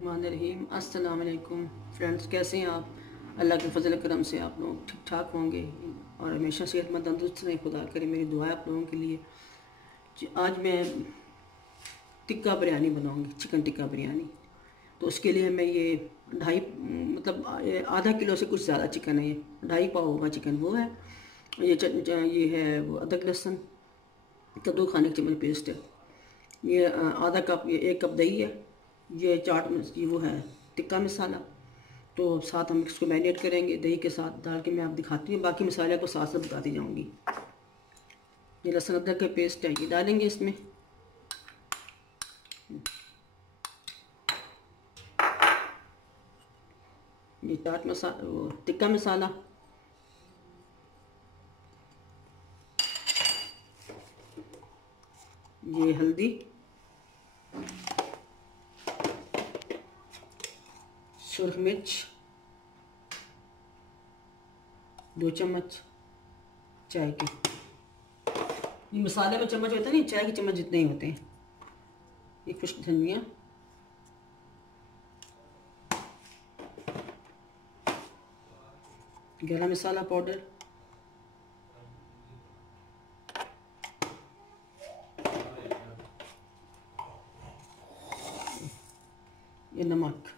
रहीम अस्सलाम वालेकुम फ्रेंड्स, कैसे हैं आप? अल्लाह के फजल करम से आप लोग ठीक ठाक होंगे और हमेशा सेहतमंद तंदुरुस्त रहें। खुदा करे मेरी दुआ है आप लोगों के लिए। आज मैं टिक्का बिरयानी बनाऊंगी, चिकन टिक्का बिरयानी। तो उसके लिए मैं ये आधा किलो से कुछ ज़्यादा चिकन है, ये 2.5 पाव होगा चिकन वो है। ये है वो अदरक लहसुन का 2 खाने के चम्मच पेस्ट है। ये आधा कप, ये 1 कप दही है। ये ये वो है टिक्का मसाला। तो साथ हम इसको मैरिनेट करेंगे दही के साथ डाल के। मैं आप दिखाती हूँ, बाकी मसाले को साथ साथ बताती जाऊँगी। ये लहसुन अदरक का पेस्ट है, ये डालेंगे इसमें। ये चाट मसाला, वो टिक्का मसाला, ये हल्दी, सुरख मिर्च 2 चम्मच चाय के। ये मसाले में चम्मच होता है नहीं, चाय के चम्मच जितने ही होते हैं। ये खुश्क धनिया, गरम मसाला पाउडर, ये नमक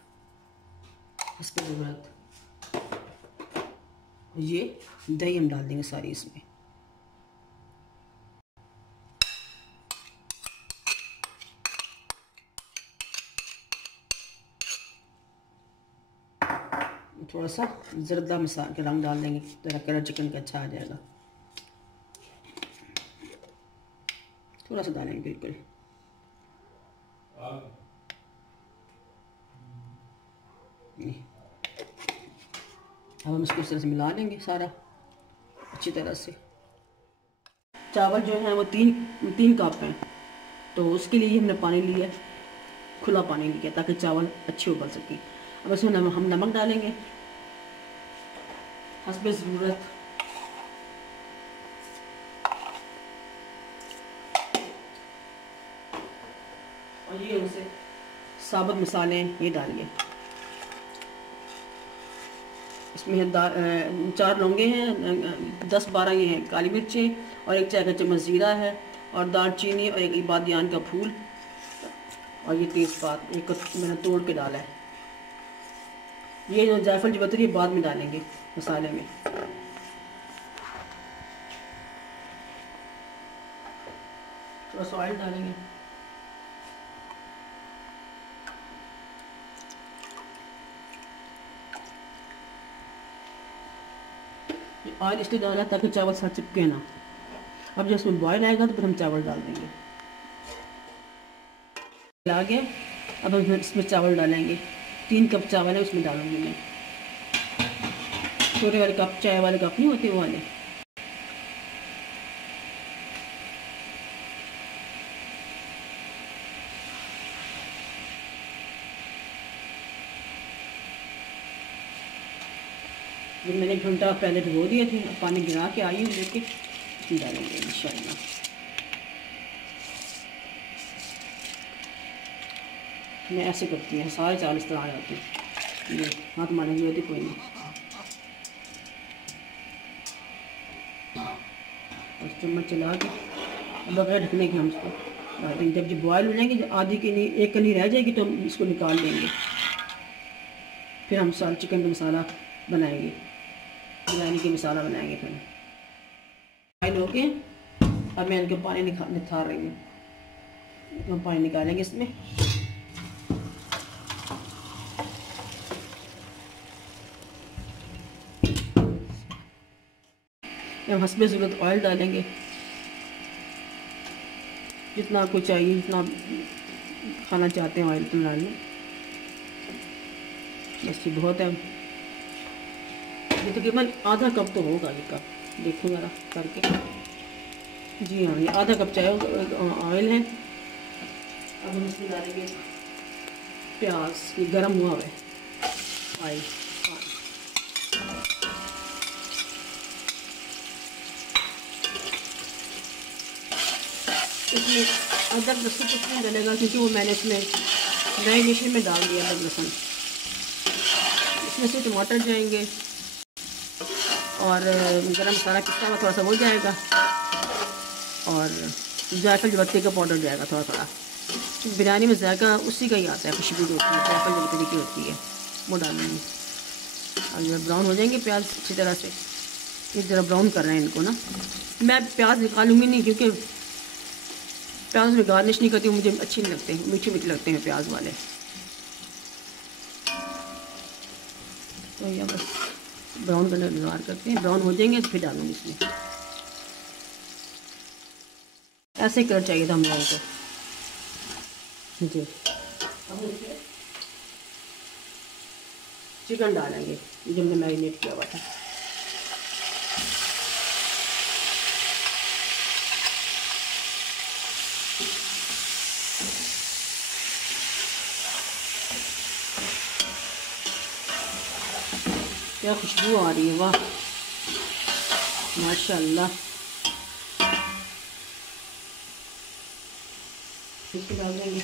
इसकी ज़रूरत, ये दही हम डाल देंगे सारी इसमें। थोड़ा सा जरदा मसाला का रंग डाल देंगे, ज़रा कलर चिकन का अच्छा आ जाएगा। थोड़ा सा डालेंगे बिल्कुल। अब हम इसको इस तरह से मिला लेंगे सारा अच्छी तरह से। चावल जो है वो तीन कप हैं, तो उसके लिए हमने पानी लिया, खुला पानी लिया ताकि चावल अच्छे उबल सकें। अब इसमें हम नमक डालेंगे हस्बे ज़रूरत। और ये उनसे साबुत मसाले ये डालिए। इसमें 4 लौंगे हैं, 10-12 ये हैं काली मिर्चें, और 1 चाय का चम्मच ज़ीरा है, और दालचीनी, और 1 बादियान का फूल, और ये तेज़पात एक मैंने तोड़ के डाला है। ये जो जायफल जवतरी बाद में डालेंगे मसाले में। थोड़ा सा ऑयल डालेंगे। ऑयल इसलिए डाला ताकि चावल साथ चिपके ना। अब जब इसमें बॉयल आएगा तो फिर हम चावल डाल देंगे। आ गया, अब हम इसमें चावल डालेंगे। 3 कप चावल है, उसमें डालूंगी मैं। छोटे वाले कप, चाय वाले कप नहीं होते वो वाले। जब मैंने 1 घंटा पहले धो दिए थे, अब पानी गिरा के आई हूँ लेके डालेंगे इंशाल्लाह। मैं ऐसे करती हूँ, सारे चावल इस तरह आ जाते हैं। ये हाथ मारने की जरूरत कोई नहीं। और चम्मच चला के अब बगैर ढकने की हम इसको डाल देंगे। जब बॉयल हो जाएंगे, आधी की नहीं 1 कली रह जाएगी तो हम इसको निकाल लेंगे। फिर हम सारा चिकन का मसाला बनाएंगे, बिरयानी के मसाला बनाएंगे। फिर बॉयल हो के अब मैं इनके पानी निकाल रही हूँ। हम पानी निकालेंगे इसमें। हम हस्बे ज़रूरत ऑयल डालेंगे, जितना आपको चाहिए, जितना खाना चाहते हैं ऑयल तो डाल लें। बस ये बहुत है। ये तकरीबन आधा कप तो होगा ये कप, देखो ज़रा करके। जी हाँ, ये आधा कप चाय ऑयल है। अब हम इसमें डालेंगे प्याज, ये गर्म हुआ है ऑयल। इसमें अदरक लहसुन कुछ नहीं डलेगा, क्योंकि वो मैंने इसमें ड्राई मिक्सर में डाल दिया अदरक लहसुन। इसमें से टमाटर जाएंगे और गरम मसाला पिस्ता हुआ थोड़ा सा हो जाएगा और जायफल जवत्ती का पाउडर जाएगा थोड़ा थोड़ा। बिरयानी में जायका उसी का ही आता है, खुशबू जो होती है जायफल जवत्ती की होती है, वो डालेंगे। और जब ब्राउन हो जाएंगे प्याज अच्छी तरह से, इस तरह ब्राउन कर रहे हैं इनको ना। मैं प्याज निकालूंगी नहीं क्योंकि प्याज में गार्निश नहीं करती, मुझे अच्छे नहीं लगते, मीठे मीठे लगते हैं प्याज वाले। तो यह बस ब्राउन करने का इंतजार करते हैं, ब्राउन हो जाएंगे तो फिर डालूंगी इसमें। ऐसे कलर चाहिए था हम लोगों को जी। चिकन डालेंगे जो हमने मैरिनेट किया हुआ था। क्या खुशबू आ रही है, वाह माशाल्लाह। इसको डाल देंगे।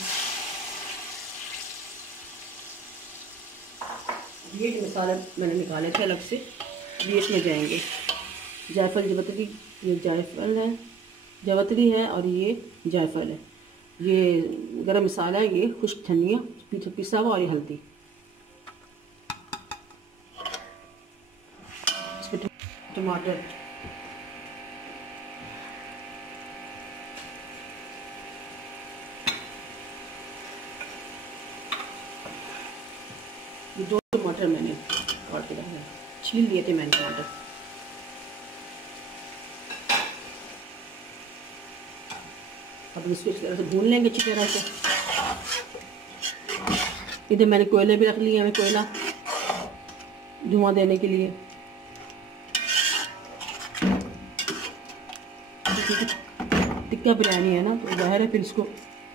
ये मसाले मैंने निकाले थे अलग से, ये इसमें जाएंगे। जायफल जवतरी, ये जायफल है, जवतरी है और ये जायफल है। ये गरम मसाला है, ये खुश्क धनिया पिसा हुआ और ये हल्दी। टमाटर, ये 2 टमाटर मैंने काट के डाले, छील लिए थे मैंने टमाटर। अब इसको इस तरह से भून लेंगे अच्छी तरह से। इधर मैंने कोयले भी रख लिए हैं, कोयला धुआं देने के लिए। टिक्का बिरयानी है ना तो ज़ाहिर है फिर इसको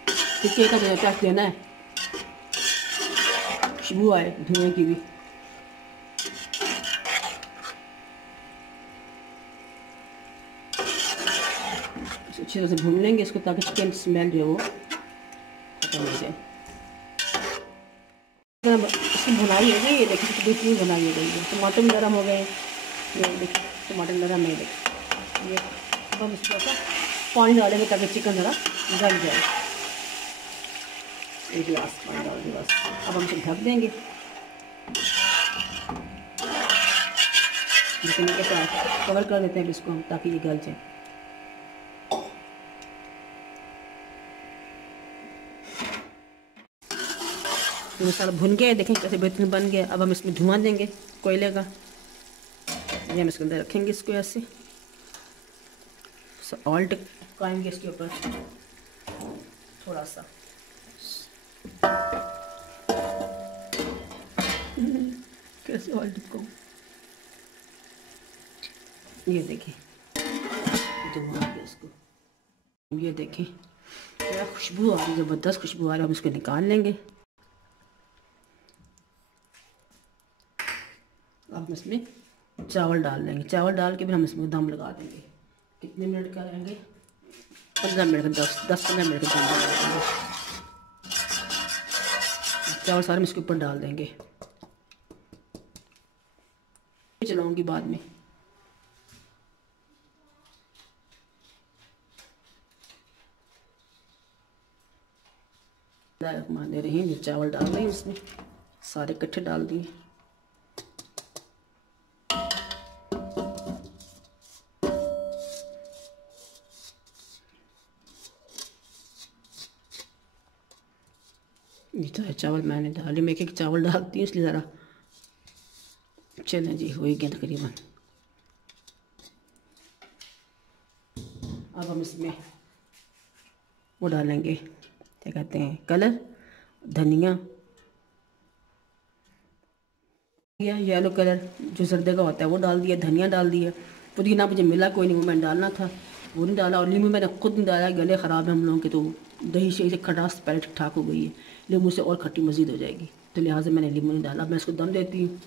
टिक्के का जो टेस्ट लेना है, खुशबू आए धुएं की भी। अच्छी तरह से भून लेंगे इसको ताकि चिकन स्मेल जो है वो खत्म हो जाए। इसकी भुनाई हो गई है, देखिए बेहतरीन भुनाई हो गई है। टमाटर नरम हो गए, ये देखिए टमाटर नरम है, देखिए ये। अब हम इसको ऐसा पानी डालेंगे ताकि चिकन ज़रा गल जाए। 1 गिलास पानी डाल देंगे बस। अब हम इसे ढक देंगे ढकने के साथ कवर कर देते हैं इसको हम ताकि ये गल जाए। तो मसाला भुन गया, देखें कैसे बेहतरीन बन गया। अब हम इसमें धुआं देंगे कोयले का, ये हम इसके अंदर रखेंगे इसको ऐसे। ऑल्ट काएंगे इसके ऊपर थोड़ा सा। कैसे ऑल्ट को, ये देखिए धुआं इसको, ये देखें क्या खुशबू आ रही है, ज़बरदस्त खुशबू आ रही है। हम इसको निकाल लेंगे। अब इसमें चावल डाल देंगे, चावल डाल के फिर हम इसमें दम लगा देंगे। कितने मिनट का रहेंगे? 15 मिनट का, 10-15 मिनट का दम लगा देंगे। चावल सारे हम इसके ऊपर डाल देंगे, चलाऊंगी बाद में। रहमान रहीम, ये चावल डाल रही हूँ इसमें, सारे इकट्ठे डाल दिए। ये चावल मैंने डाले, मैं एक चावल डालती हूँ इसलिए ज़रा। चलें जी, हो गया तकरीबन। अब हम इसमें वो डालेंगे, क्या कहते हैं, कलर, धनिया या येलो कलर जो सर्दे का होता है वो डाल दिया, धनिया डाल दिया। पुदीना मुझे मिला कोई नहीं, वो मैंने डालना था, वो नहीं डाला। और नींबू मैंने खुद नहीं डाला, गले ख़राब है हम लोगों के, तो दही से खटास पहले ठीक ठाक हो गई है, नींबू से और खट्टी मज़ीद हो जाएगी, तो लिहाजा मैंने नींबू नहीं डाला। मैं इसको दम देती हूँ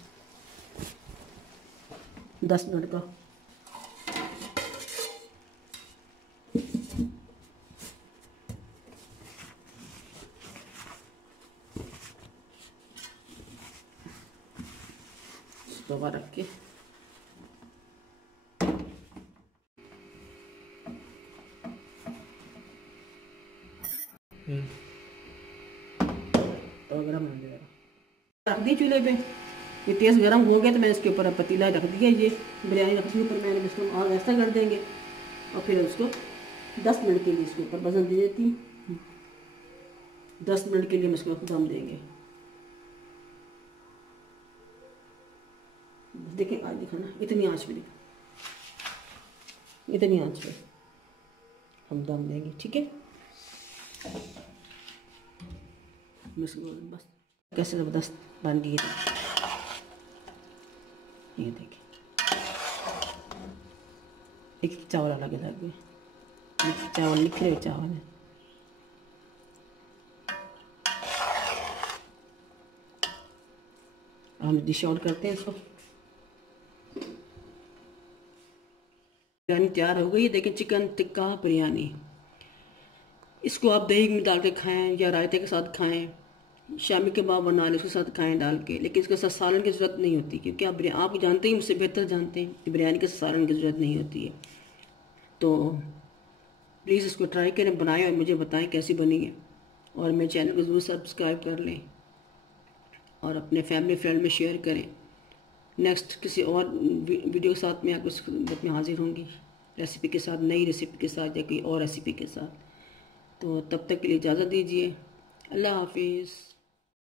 10 मिनट का। तवा रख के और गरम हो जाएगा। रख दी चूल्हे पे, ये तेज़ गरम हो गया तो मैं इसके ऊपर पतीला रख दिया, ये बिरयानी रख दी ऊपर मैंने, इसको और ऐसा कर देंगे और फिर उसको 10 मिनट के लिए इसके ऊपर बजन दे देती हूँ। 10 मिनट के लिए हम इसको दम देंगे। देखें आज दिखाना, इतनी आँच पे दिखा, इतनी आँच पे हम दम देंगे, ठीक है। बस कैसे ज़बरदस्त बन गई है, ये देखिए। एक चावल अलग अलग है, चावल निखरे हुए चावल है। हम डिश आउट करते हैं इसको। बिरयानी तैयार हो गई है, देखिए चिकन टिक्का बिरयानी। इसको आप दही में डाल के खाएं या रायते के साथ खाएं, शामी कबाब बना लें उसके साथ खाएं डाल के, लेकिन इसके साथ सालन की ज़रूरत नहीं होती, क्योंकि आप जानते ही मुझसे बेहतर जानते हैं कि बिरयानी के साथ सालन की ज़रूरत नहीं होती है। तो प्लीज़ इसको ट्राई करें, बनाएं और मुझे बताएं कैसी बनी है। और मेरे चैनल को ज़रूर सब्सक्राइब कर लें और अपने फैमिली फ्रेंड में शेयर करें। नेक्स्ट किसी और वीडियो के साथ मैं आपको खिदमत में हाजिर होंगी, रेसिपी के साथ, नई रेसिपी के साथ या कोई और रेसिपी के साथ। तो तब तक के लिए इजाज़त दीजिए। अल्लाह हाफिज़।